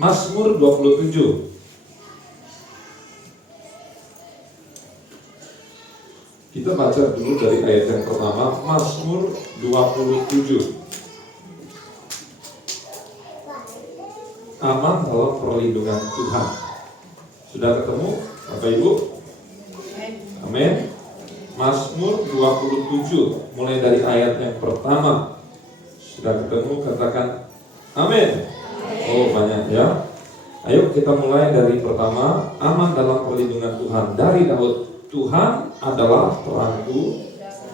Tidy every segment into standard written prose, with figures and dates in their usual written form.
Mazmur 27. Kita baca dulu dari ayat yang pertama, Mazmur 27. Aman dalam perlindungan Tuhan. Sudah ketemu Bapak Ibu? Amin. Mazmur 27 mulai dari ayat yang pertama. Sudah ketemu, katakan amin. Oh banyak ya. Ayo kita mulai dari pertama. Aman dalam perlindungan Tuhan. Dari Daud. Tuhan adalah terangku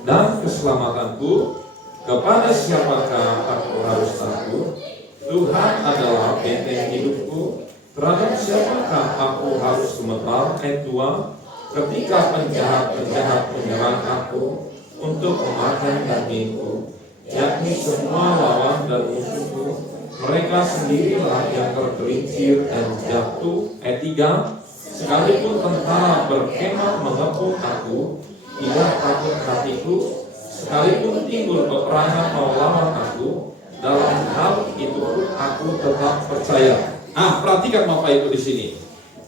dan keselamatanku. Kepada siapakah aku harus takut? Tuhan adalah benteng hidupku. Terhadap siapakah aku harus gemetar? Ayat 2. Ketika penjahat-penjahat menyerang aku untuk memakan dagingku, yakni semua lawan dan musuhku, mereka sendirilah yang tergelincir dan jatuh. Ayat 3. Sekalipun tentara berkemah mengepung aku, tidak takut hatiku. Sekalipun timbul peperangan melawan aku, dalam hal itu pun aku tetap percaya. Perhatikan Bapak Ibu di sini.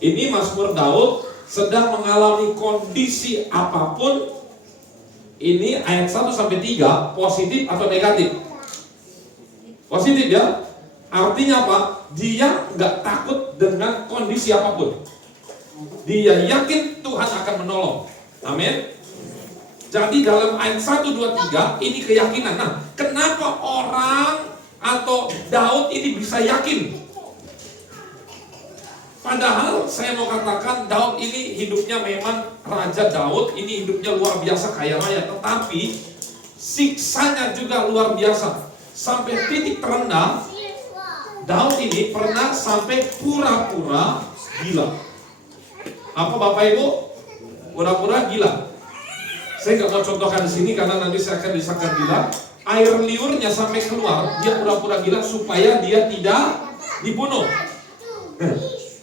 Ini Mazmur Daud sedang mengalami kondisi apapun. Ini ayat 1 sampai 3 positif atau negatif? Positif ya. Artinya apa? Dia nggak takut dengan kondisi apapun. Dia yakin Tuhan akan menolong. Amin. Jadi dalam ayat 1, 2, 3 ini keyakinan. Nah, kenapa orang atau Daud ini bisa yakin? Padahal saya mau katakan Daud ini hidupnya memang Raja Daud ini hidupnya luar biasa kaya raya, tetapi siksanya juga luar biasa. Sampai titik terendah Daud ini pernah sampai pura-pura gila. Apa Bapak Ibu? Pura-pura gila. Saya nggak mau contohkan di sini karena nanti saya akan disangka gila. Air liurnya sampai keluar, dia pura-pura gila supaya dia tidak dibunuh.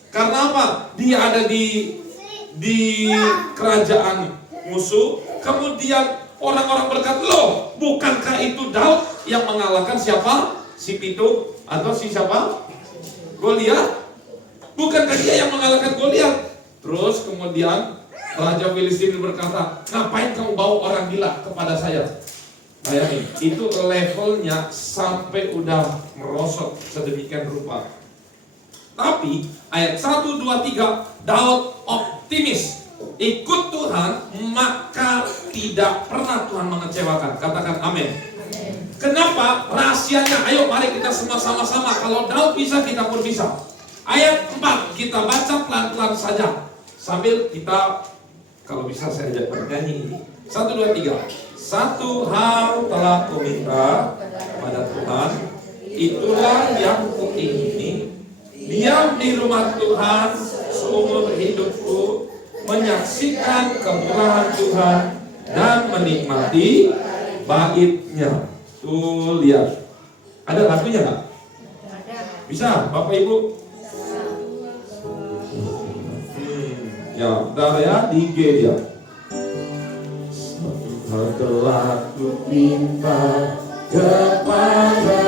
Karena apa? Dia ada di kerajaan musuh. Kemudian orang-orang berkata, loh, bukankah itu Daud yang mengalahkan siapa? Si Pitung atau si siapa? Goliat. Bukankah dia yang mengalahkan Goliat? Terus kemudian Raja Filistin berkata, ngapain kamu bawa orang gila kepada saya? Bayangin, itu levelnya sampai udah merosot sedemikian rupa. Tapi ayat 1, 2, 3 Daud optimis. Ikut Tuhan maka tidak pernah Tuhan mengecewakan. Katakan amin. Kenapa? Rahasianya. Ayo mari kita semua sama-sama. Kalau Daud bisa, kita pun bisa. Ayat 4 kita baca pelan-pelan saja. Sambil kita, kalau bisa saya ajak bernyanyi ini. 1, 2, 3. Satu hal telah kuminta kepada Tuhan, itulah yang kuingini, diam di rumah Tuhan seumur hidupku, menyaksikan kemurahan Tuhan dan menikmati bait-Nya. Tuh lihat, ada lagunya nggak? Bisa, Bapak Ibu? Ya, bentar ya, di G dia. Telah ku minta kepada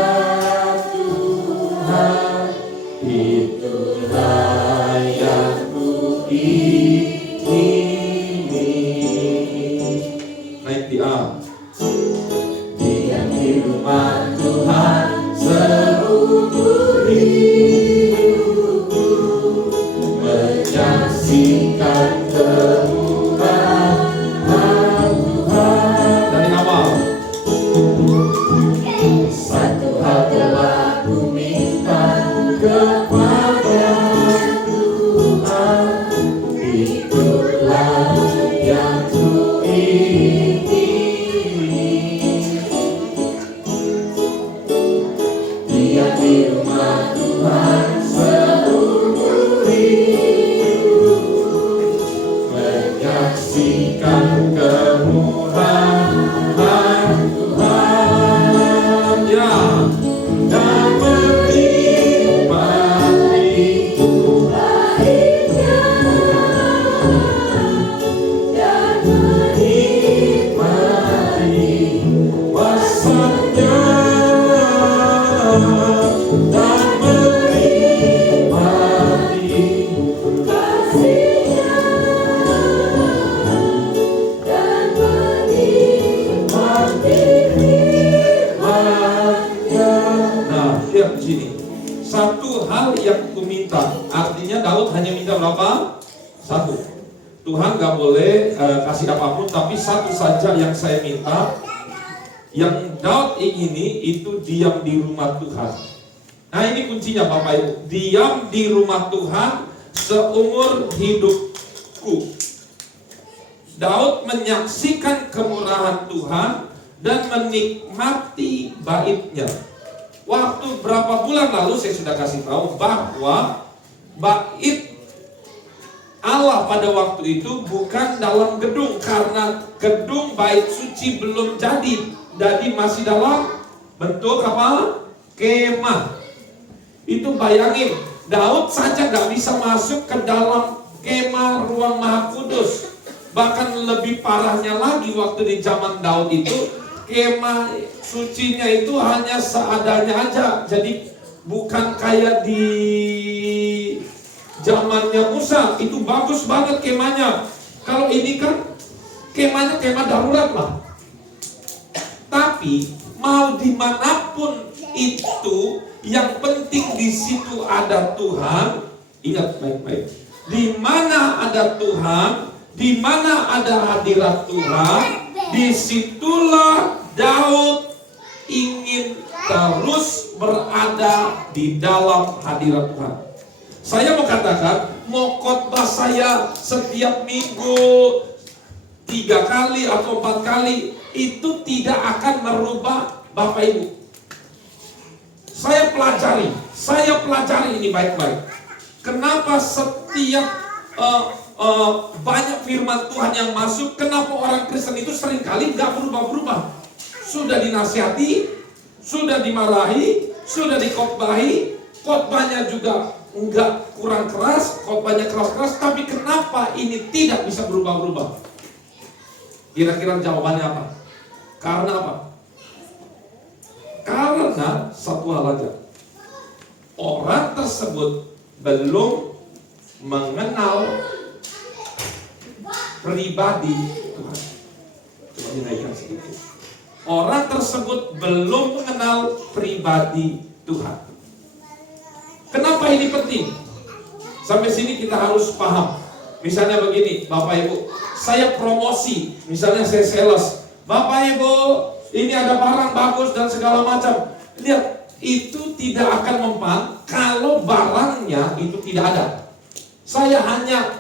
Tuhan, itulah yang ku ingini. Naik di A. Diam di rumah Tuhan seumur hidupku, menyaksikan kemurahan Tuhan. Dari awal. Satu hal telah ku minta kepada Tuhan, satu hal yang kuminta. Artinya Daud hanya minta berapa? Satu. Tuhan gak boleh kasih apapun, tapi satu saja yang saya minta. Yang Daud ingini itu diam di rumah Tuhan. Nah ini kuncinya Bapak Ibu. Diam di rumah Tuhan seumur hidupku. Daud menyaksikan kemurahan Tuhan dan menikmati baitnya. Waktu berapa bulan lalu saya sudah kasih tahu bahwa bait Allah pada waktu itu bukan dalam gedung, karena gedung bait suci belum jadi masih dalam bentuk apa? Kemah. Itu bayangin, Daud saja gak bisa masuk ke dalam kemah ruang Maha Kudus. Bahkan lebih parahnya lagi waktu di zaman Daud itu, kemah sucinya itu hanya seadanya aja. Jadi bukan kayak di zamannya Musa, itu bagus banget kemahnya. Kalau ini kan kemahnya kemah darurat lah. Tapi mau dimanapun itu, yang penting di situ ada Tuhan. Ingat baik-baik. Di mana ada Tuhan, di mana ada hadirat Tuhan, disitulah Daud ingin terus berada di dalam hadirat Tuhan. Saya mau katakan, mau khotbah saya setiap minggu 3 kali atau 4 kali, itu tidak akan merubah Bapak Ibu. Saya pelajari ini baik-baik. Kenapa setiap banyak firman Tuhan yang masuk, kenapa orang Kristen itu seringkali gak berubah-berubah? Sudah dinasihati, sudah dimarahi, sudah dikhotbahi, khotbahnya juga enggak kurang keras, khotbahnya keras-keras, tapi kenapa ini tidak bisa berubah-berubah? Kira-kira jawabannya apa? Karena apa? Karena satu hal aja. Orang tersebut belum mengenal pribadi Tuhan. Coba dinaikkan sedikit. Orang tersebut belum mengenal pribadi Tuhan. Kenapa ini penting? Sampai sini kita harus paham. Misalnya begini, Bapak Ibu, saya promosi, misalnya saya sales. Bapak Ibu, ini ada barang bagus dan segala macam. Lihat, itu tidak akan mempan kalau barangnya itu tidak ada. Saya hanya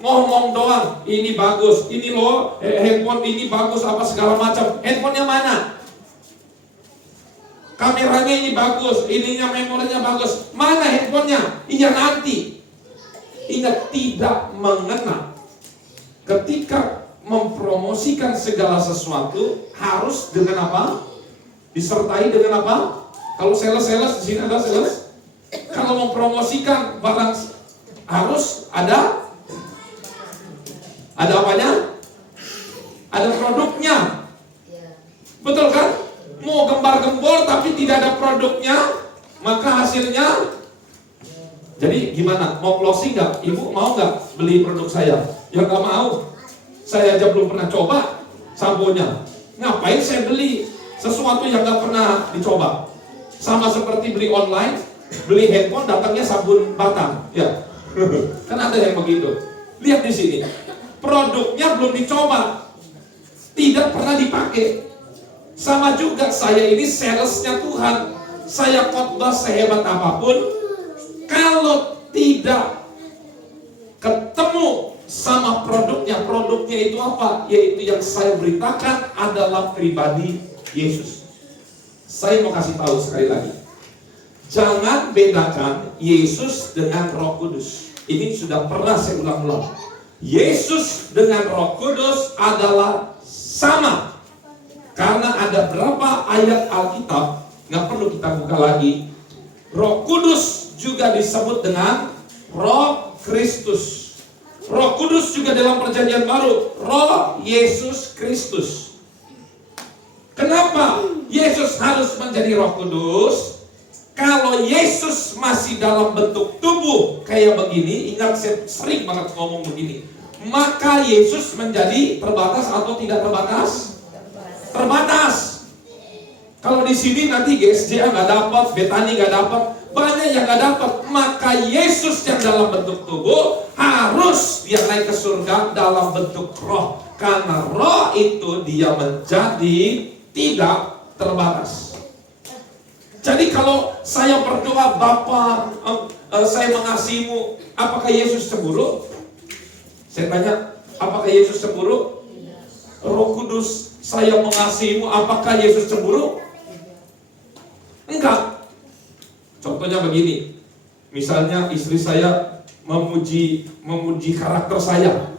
ngomong doang, ini bagus, ini loh, handphone ini bagus, apa segala macam. Handphonenya mana? Kameranya ini bagus, ininya memorinya bagus. Mana handphonenya? Iya nanti. Ingat, tidak mengena. Ketika mempromosikan segala sesuatu harus dengan apa? Disertai dengan apa? Kalau sales di sini ada sales. Kalau mempromosikan barang harus ada apanya? Ada produknya. Betul kan? Mau gembar-gembor tapi tidak ada produknya, maka hasilnya. Jadi gimana? Mau closing nggak? Ibu mau nggak beli produk saya? Ya nggak mau. Saya aja belum pernah coba samponya. Ngapain saya beli sesuatu yang nggak pernah dicoba? Sama seperti beli online, beli handphone datangnya sabun batang, ya. Kan ada yang begitu. Lihat di sini, produknya belum dicoba, tidak pernah dipakai. Sama juga saya ini salesnya Tuhan. Saya khotbah sehebat apapun, kalau tidak ketemu sama produknya itu apa? Yaitu yang saya beritakan adalah pribadi Yesus. Saya mau kasih tahu sekali lagi, jangan bedakan Yesus dengan Roh Kudus. Ini sudah pernah saya ulang-ulang. Yesus dengan Roh Kudus adalah sama. Karena ada berapa ayat Alkitab, nggak perlu kita buka lagi. Roh Kudus juga disebut dengan Roh Kristus. Roh Kudus juga dalam perjanjian baru Roh Yesus Kristus. Kenapa Yesus harus menjadi Roh Kudus? Kalau Yesus masih dalam bentuk tubuh kayak begini, ingat saya sering banget ngomong begini, maka Yesus menjadi terbatas atau tidak terbatas? Terbatas. Kalau di sini nanti GSJ nggak dapat, Betani nggak dapat, banyak yang gak dapat. Maka Yesus yang dalam bentuk tubuh harus dia naik ke surga dalam bentuk roh. Karena roh itu dia menjadi tidak terbatas. Jadi kalau saya berdoa, Bapa, saya mengasihimu, apakah Yesus cemburu? Saya tanya, apakah Yesus cemburu? Roh Kudus, saya mengasihimu, apakah Yesus cemburu? Enggak. Contohnya begini, misalnya istri saya memuji karakter saya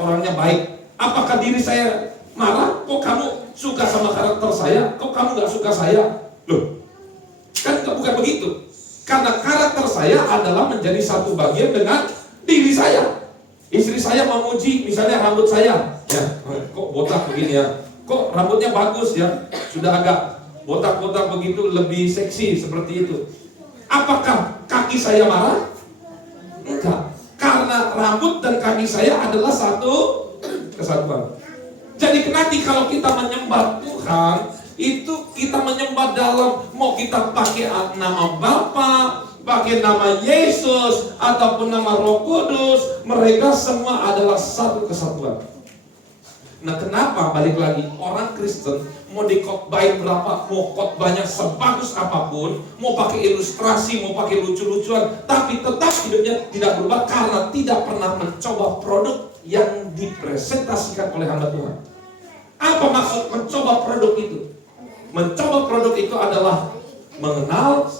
orangnya baik. Apakah diri saya marah? Kok kamu suka sama karakter saya? Kok kamu gak suka saya? Loh, kan bukan begitu. Karena karakter saya adalah menjadi satu bagian dengan diri saya. Istri saya memuji misalnya rambut saya, ya, kok botak begini ya, kok rambutnya bagus ya, sudah agak botak-botak begitu, lebih seksi seperti itu. Apakah kaki saya marah? Enggak. Karena rambut dan kaki saya adalah satu kesatuan. Jadi nanti kalau kita menyembah Tuhan, itu kita menyembah dalam, mau kita pakai nama Bapa, pakai nama Yesus, ataupun nama Roh Kudus, mereka semua adalah satu kesatuan. Nah, kenapa balik lagi orang Kristen mau dikotbahin berapa, mau khotbahnya sebagus apapun, mau pakai ilustrasi, mau pakai lucu-lucuan, tapi tetap hidupnya tidak berubah karena tidak pernah mencoba produk yang dipresentasikan oleh hamba Tuhan. Apa maksud mencoba produk itu? Mencoba produk itu adalah mengenal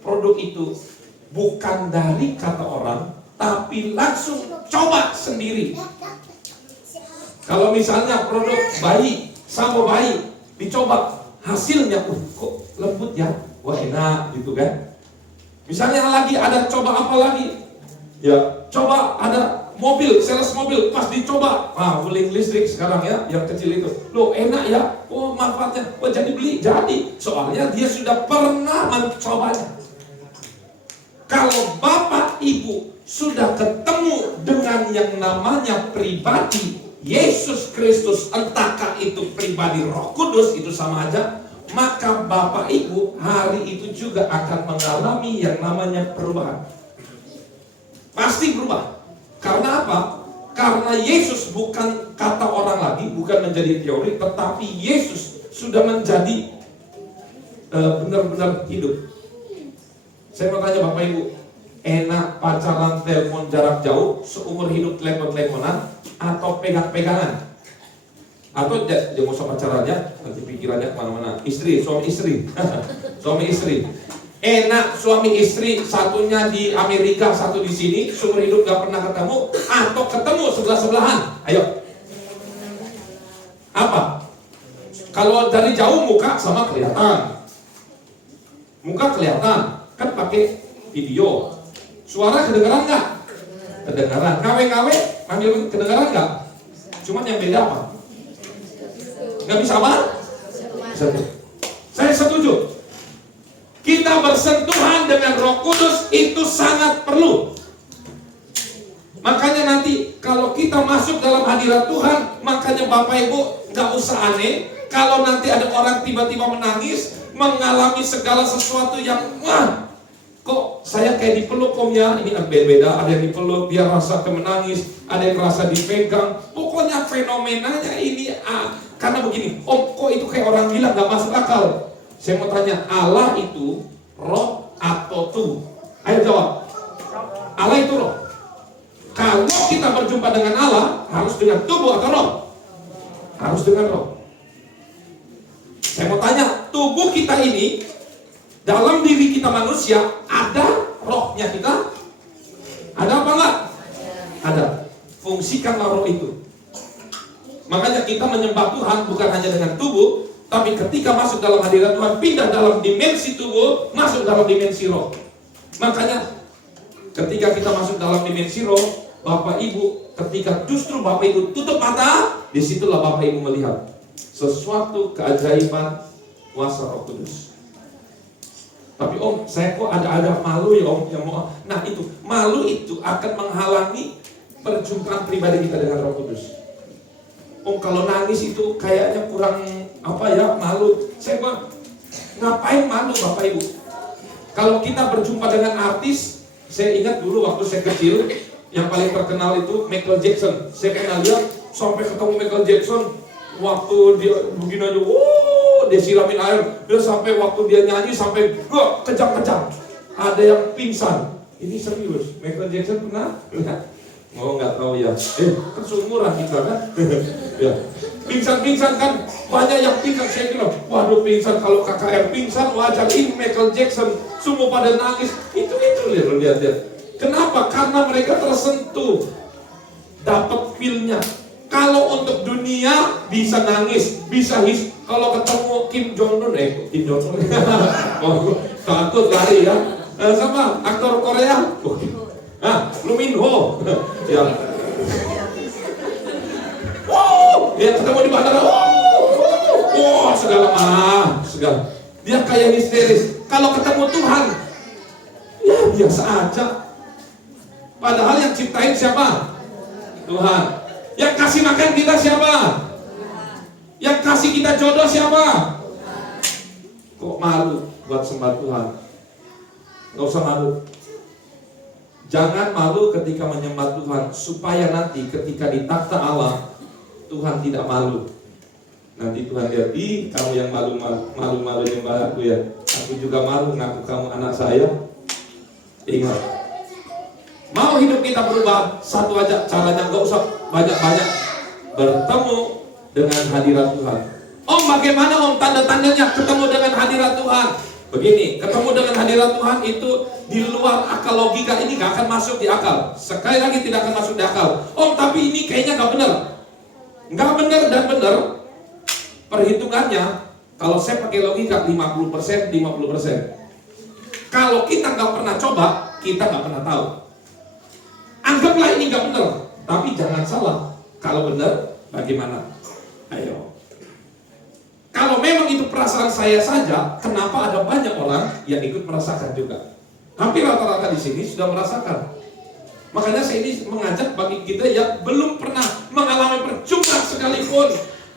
produk itu bukan dari kata orang, tapi langsung coba sendiri. Kalau misalnya produk bayi, sampo bayi, dicoba hasilnya, kok lembut ya, wah enak gitu kan. Misalnya lagi ada coba apa lagi? Ya, coba ada mobil, sales mobil, pas dicoba, guling listrik sekarang ya, yang kecil itu, loh enak ya, oh manfaatnya, oh jadi beli, jadi, soalnya dia sudah pernah mencobanya. Kalau Bapak Ibu sudah ketemu dengan yang namanya pribadi Yesus Kristus, entahkah itu pribadi Roh Kudus, itu sama aja, maka Bapak Ibu hari itu juga akan mengalami yang namanya perubahan. Pasti berubah. Karena apa? Karena Yesus bukan kata orang lagi, bukan menjadi teori, tetapi Yesus sudah menjadi benar-benar hidup. Saya mau tanya Bapak Ibu, enak pacaran telepon jarak jauh, seumur hidup telepon-teleponan, atau pegang-pegangan? Atau jangan usah pacaran ya, nanti pikirannya kemana-mana. Istri, suami istri, suami istri. Enak suami istri, satunya di Amerika, satu di sini, seumur hidup gak pernah ketemu, atau ketemu sebelah-sebelahan. Ayo, apa? Kalau dari jauh muka sama kelihatan, muka kelihatan, kan pakai video. Suara kedengaran nggak? Kedengaran. Kawe-kawe manggil kedengaran nggak? Cuman yang beda apa? Nggak bisa apa? Saya setuju. Kita bersentuhan dengan Roh Kudus itu sangat perlu. Makanya nanti kalau kita masuk dalam hadirat Tuhan, makanya Bapak Ibu nggak usah aneh. Kalau nanti ada orang tiba-tiba menangis, mengalami segala sesuatu yang kok saya kayak dipeluk om ya, ini beda-beda. Ada yang dipeluk dia rasa menangis, ada yang rasa dipegang. Pokoknya fenomenanya ini karena begini, om kok itu kayak orang gila, nggak masuk akal. Saya mau tanya, Allah itu roh atau tubuh? Ayo jawab. Allah itu roh. Kalau kita berjumpa dengan Allah, harus dengan tubuh atau roh? Harus dengan roh. Saya mau tanya, tubuh kita ini, dalam diri kita manusia, ada rohnya kita? Ada apa enggak? Ada. Fungsikanlah roh itu. Makanya kita menyembah Tuhan bukan hanya dengan tubuh, tapi ketika masuk dalam hadirat Tuhan, pindah dalam dimensi tubuh, masuk dalam dimensi roh. Makanya ketika kita masuk dalam dimensi roh, Bapak Ibu, ketika justru Bapak Ibu tutup mata, disitulah Bapak Ibu melihat sesuatu keajaiban kuasa Roh Kudus. Tapi om, saya kok ada malu ya om, yang mau. Nah itu, malu itu akan menghalangi perjumpaan pribadi kita dengan Roh Kudus. Om kalau nangis itu kayaknya kurang apa ya, malu. Saya Ngapain malu Bapak Ibu? Kalau kita berjumpa dengan artis, saya ingat dulu waktu saya kecil, yang paling terkenal itu Michael Jackson. Saya kenal dia sampai ketemu Michael Jackson, waktu dia begini aja, dia siramin air, dia sampai waktu dia nyanyi sampai kejang-kejang. Ada yang pingsan. Ini serius, Michael Jackson pernah? Oh nggak tahu ya. Kan seumuran kita kan? Ya. Pingsan-pingsan kan, banyak yang pingsan. Saya bilang, waduh pingsan, kalau KKR pingsan wajar. Ini Michael Jackson, semua pada nangis. Itu lihat. Kenapa? Karena mereka tersentuh, dapat feel-nya. Kalau untuk dunia bisa nangis, bisa his. Kalau ketemu Kim Jong Un, oh, takut lari ya. Sama aktor Korea, Lee Min Ho, ya. Dia ketemu di bandara, segala. Dia kayak histeris. Kalau ketemu Tuhan, ya biasa aja. Padahal yang ciptain siapa? Tuhan. Yang kasih makan kita siapa? Yang kasih kita jodoh siapa? Kok malu buat sembah Tuhan? Gak usah malu. Jangan malu ketika menyembah Tuhan, supaya nanti ketika di takhta Allah Tuhan tidak malu. Nanti Tuhan lihat, kamu yang malu nyembah aku ya. Aku juga malu ngaku kamu anak saya. Ingat, mau hidup kita berubah, satu aja caranya, gak usah banyak-banyak. Bertemu dengan hadirat Tuhan. Om, bagaimana Om tanda-tandanya ketemu dengan hadirat Tuhan? Begini, ketemu dengan hadirat Tuhan itu di luar akal logika, ini gak akan masuk di akal. Sekali lagi tidak akan masuk di akal. Om, tapi ini kayaknya gak benar. Gak benar dan benar. Perhitungannya, kalau saya pakai logika 50%, 50%. Kalau kita gak pernah coba, kita gak pernah tahu. Anggaplah ini gak benar, tapi jangan salah. Kalau benar, bagaimana? Ayo. Kalau memang itu perasaan saya saja, kenapa ada banyak orang yang ikut merasakan juga? Hampir rata-rata di sini sudah merasakan. Makanya saya ini mengajak bagi kita yang belum pernah mengalami perjumpaan sekalipun.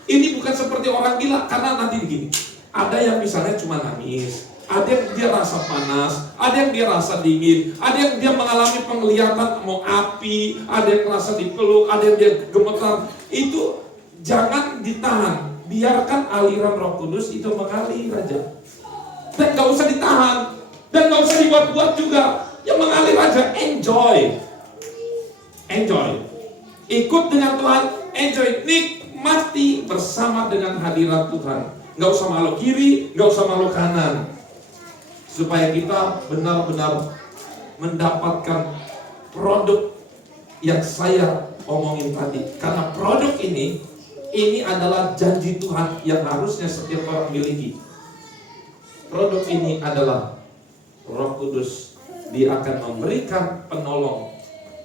Ini bukan seperti orang gila, karena nanti begini. Ada yang misalnya cuma nangis, ada yang dia rasa panas, ada yang dia rasa dingin, ada yang dia mengalami penglihatan mau api, ada yang rasa dipeluk, ada yang dia gemetar. Itu jangan ditahan. Biarkan aliran Roh Kudus itu mengalir aja. Dan gak usah ditahan. Dan gak usah dibuat-buat juga. Yang mengalir aja. Enjoy. Ikut dengan Tuhan. Enjoy. Nikmati bersama dengan hadirat Tuhan. Gak usah malu kiri, gak usah malu kanan. Supaya kita benar-benar mendapatkan produk yang saya omongin tadi. Karena produk ini adalah janji Tuhan yang harusnya setiap orang miliki. Produk ini adalah Roh Kudus. Dia akan memberikan penolong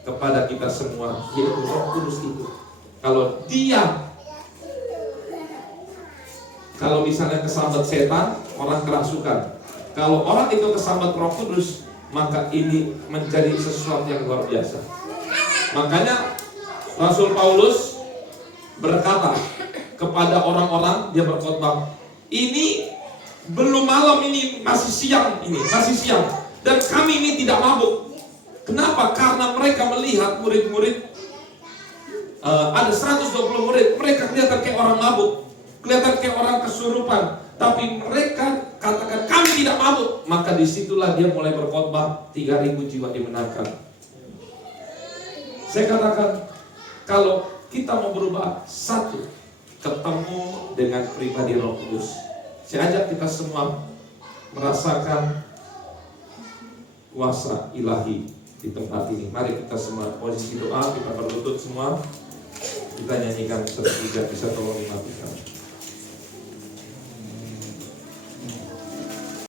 kepada kita semua, yaitu Roh Kudus itu. Kalau misalnya kesambat setan, orang kerasukan. Kalau orang itu kesambat Roh Kudus, maka ini menjadi sesuatu yang luar biasa. Makanya Rasul Paulus berkata kepada orang-orang, dia berkhotbah, ini belum malam, ini masih siang, dan kami ini tidak mabuk. Kenapa? Karena mereka melihat murid-murid, ada 120 murid, mereka kelihatan kayak orang mabuk, kelihatan kayak orang kesurupan, tapi mereka katakan kami tidak mabuk. Maka disitulah dia mulai berkhotbah, 3.000 jiwa dimenangkan. Saya katakan, kalau kita mau berubah, satu, ketemu dengan pribadi Roh Kudus. Saya ajak kita semua merasakan kuasa ilahi di tempat ini. Mari kita semua posisi doa, kita berlutut semua. Kita nyanyikan 1, 2, 3, bisa tolong dimatikan.